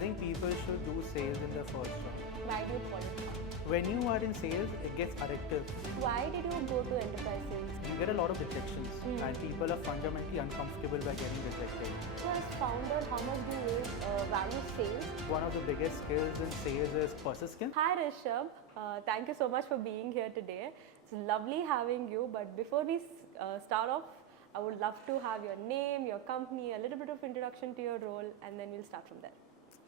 think people should do sales in their first job. Why do you call it fun? When you are in sales, it gets addictive. Why did you go to enterprise sales? You get a lot of rejections, and people are fundamentally uncomfortable by getting rejected. So as founder, how much do you value sales? One of the biggest skills in sales is persistence. Hi Rishabh, thank you so much for being here today. It's lovely having you, but before we start off, I would love to have your name, your company, a little bit of introduction to your role, and then we'll start from there.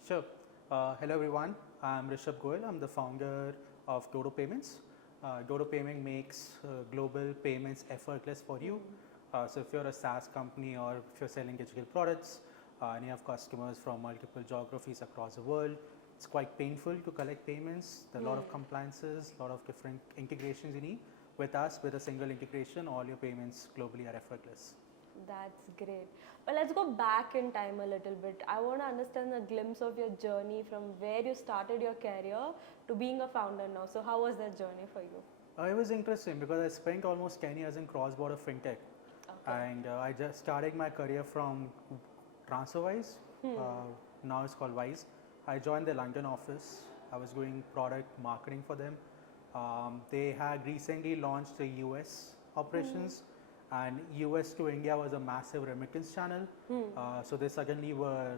Sure. Hello everyone, I'm Rishabh Goel. I'm the founder of Dodo Payments. Dodo Payment makes global payments effortless for you. So if you're a SaaS company or if you're selling digital products and you have customers from multiple geographies across the world, it's quite painful to collect payments. There are a lot of compliances, a lot of different integrations you need. With us, with a single integration, all your payments globally are effortless. That's great. But let's go back in time a little bit. I want to understand a glimpse of your journey from where you started your career to being a founder now. So how was that journey for you? It was interesting because I spent almost 10 years in cross-border fintech. And I just started my career from TransferWise. Now it's called Wise. I joined the London office. I was doing product marketing for them. They had recently launched the US operations, and US to India was a massive remittance channel. So they suddenly were,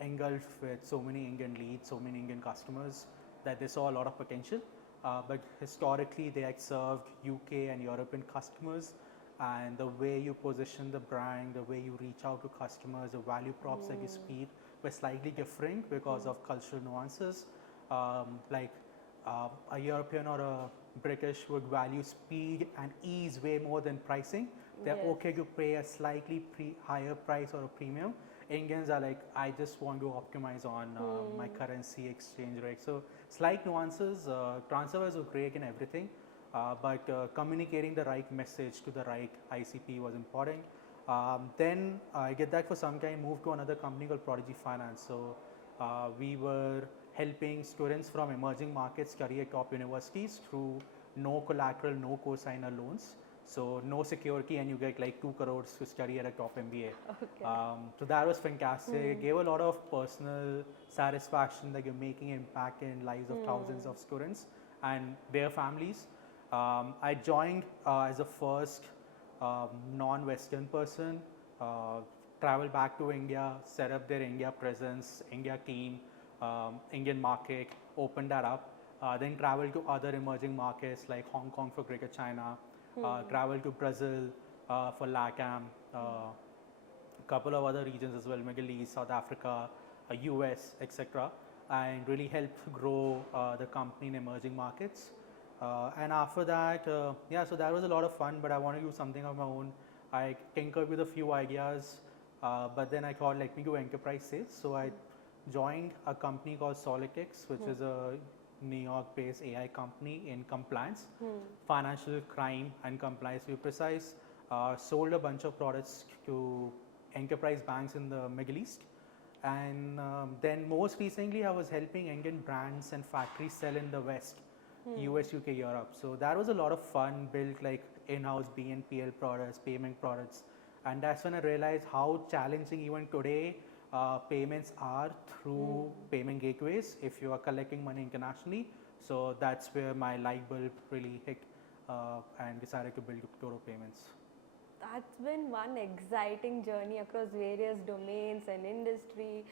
engulfed with so many Indian leads, so many Indian customers that they saw a lot of potential. But historically, they had served UK and European customers, and the way you position the brand, the way you reach out to customers, the value props that you speak were slightly different because of cultural nuances. A European or a British would value speed and ease way more than pricing. They're okay to pay a slightly higher price or a premium. Indians are like, I just want to optimize on my currency exchange rate. So slight nuances. TransferWise was great in everything, but communicating the right message to the right ICP was important. Then I did that for some time, moved to another company called Prodigy Finance. So we were helping students from emerging markets study at top universities through no collateral, no cosigner loans. So no security, and you get like 2 crores to study at a top MBA. So that was fantastic. It gave a lot of personal satisfaction that you're making impact in lives of thousands of students and their families. I joined as the first non-Western person, traveled back to India, set up their India presence, India team, Indian market, opened that up, then traveled to other emerging markets like Hong Kong for Greater China, traveled to Brazil for LATAM, a couple of other regions as well, Middle East, South Africa, US, etc., and really helped grow the company in emerging markets. And after that, so that was a lot of fun, but I want to do something of my own. I tinkered with a few ideas, but then I thought, let me do enterprise sales. So I joined a company called Solytics, which is a New York-based AI company in compliance, financial crime and compliance to be precise. Sold a bunch of products to enterprise banks in the Middle East. And then most recently, I was helping Indian brands and factories sell in the West, US, UK, Europe. So that was a lot of fun, built like in-house BNPL products, payment products. And that's when I realized how challenging even today payments are through payment gateways if you are collecting money internationally. So that's where my light bulb really hit and decided to build Dodo Payments. That's been one exciting journey across various domains and industry.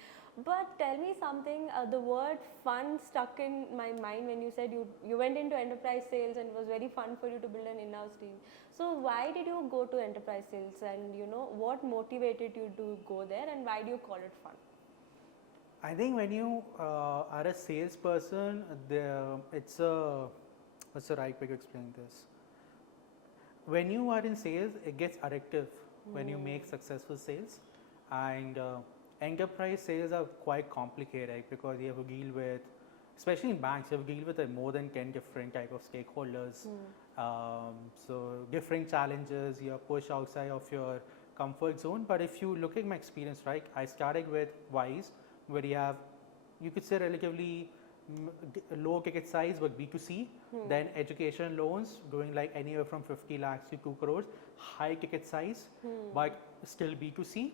But tell me something, the word fun stuck in my mind when you said you went into enterprise sales and it was very fun for you to build an in-house team. So why did you go to enterprise sales, and what motivated you to go there, and why do you call it fun? I think when you are a salesperson, what's the right way to explain this? When you are in sales, it gets addictive when you make successful sales, and enterprise sales are quite complicated because you have to deal with, especially in banks, you have to deal with more than 10 different type of stakeholders. So different challenges, you're pushed outside of your comfort zone. But if you look at my experience, right, I started with Wise, where you could say relatively low ticket size but B2C, then education loans going like anywhere from 50 lakhs to 2 crores, high ticket size but still B2C.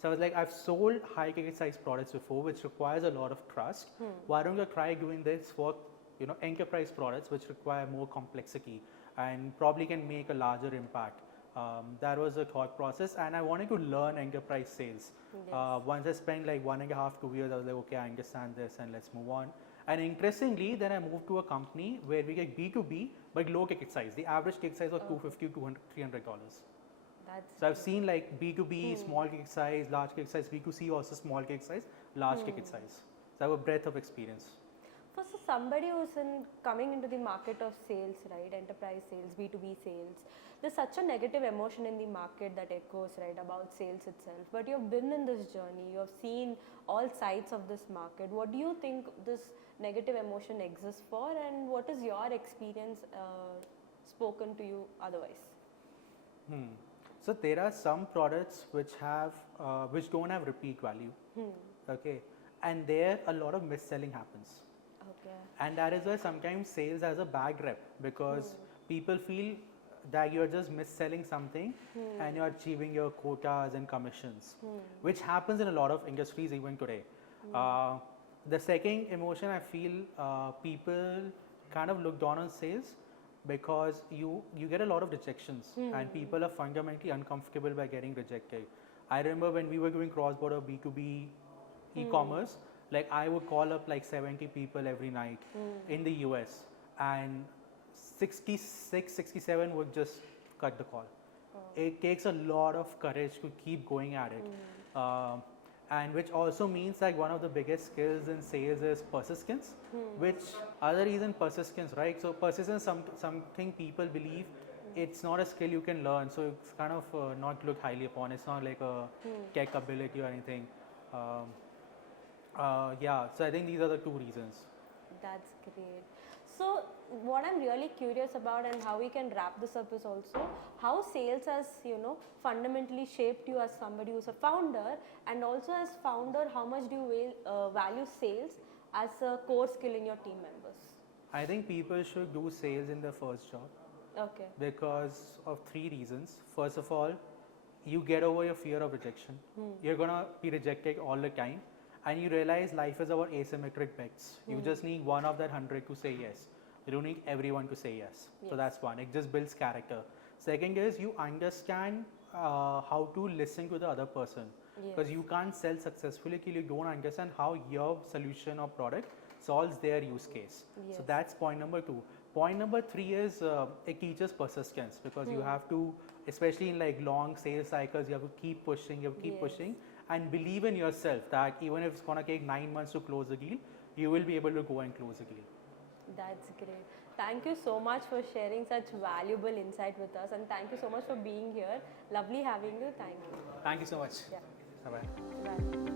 So I was like, I've sold high ticket size products before, which requires a lot of trust. Why don't you try doing this for enterprise products, which require more complexity and probably can make a larger impact. That was the thought process, and I wanted to learn enterprise sales. Yes. Once I spent like 1.5 to 2 years, I was like, okay, I understand this, and let's move on. And interestingly, then I moved to a company where we get B2B, but low ticket size. The average ticket size was $250, $200, $300. That's So I've seen like B2B, small ticket size, large ticket size, B2C also small ticket size, large ticket size. So I have a breadth of experience. for somebody who's coming into the market of sales, right? Enterprise sales, B2B sales. There's such a negative emotion in the market that echoes, right, about sales itself. But you've been in this journey, you have seen all sides of this market. What do you think this negative emotion exists for, and what is your experience spoken to you otherwise? So there are some products which have which don't have repeat value. Okay, and there a lot of mis-selling happens. Okay. And that is why sometimes sales has a bad rep, because people feel that you're just mis-selling something and you're achieving your quotas and commissions, which happens in a lot of industries even today. The second emotion, I feel people kind of look down on sales because you get a lot of rejections and people are fundamentally uncomfortable by getting rejected. I remember when we were doing cross-border B2B e-commerce, like I would call up like 70 people every night in the US, and 66, 67 would just cut the call. It takes a lot of courage to keep going at it. And which also means like one of the biggest skills in sales is persistence, which other reason persistence, right? So persistence something people believe it's not a skill you can learn, so it's kind of not looked highly upon. It's not like a tech ability or anything. Yeah, so I think these are the two reasons. That's great. So what I'm really curious about, and how we can wrap this up, is also how sales has, fundamentally shaped you as somebody who's a founder, and also as founder, how much do you value sales as a core skill in your team members? I think people should do sales in their first job. Okay. Because of three reasons. First of all, you get over your fear of rejection. You're gonna be rejected all the time, and you realize life is about asymmetric bets. You just need one of that 100 to say yes. You don't need everyone to say yes. So that's one. It just builds character. Second is you understand how to listen to the other person, because you can't sell successfully till you don't understand how your solution or product solves their use case. So that's point number 2. Point number 3 is it teaches persistence, because you have to, especially in like long sales cycles, you have to keep pushing, you have to keep pushing, and believe in yourself that even if it's gonna take 9 months to close the deal, you will be able to go and close the deal. That's great. Thank you so much for sharing such valuable insight with us, and thank you so much for being here. Lovely having you. Thank you. Thank you so much. Yeah. Bye-bye. Bye.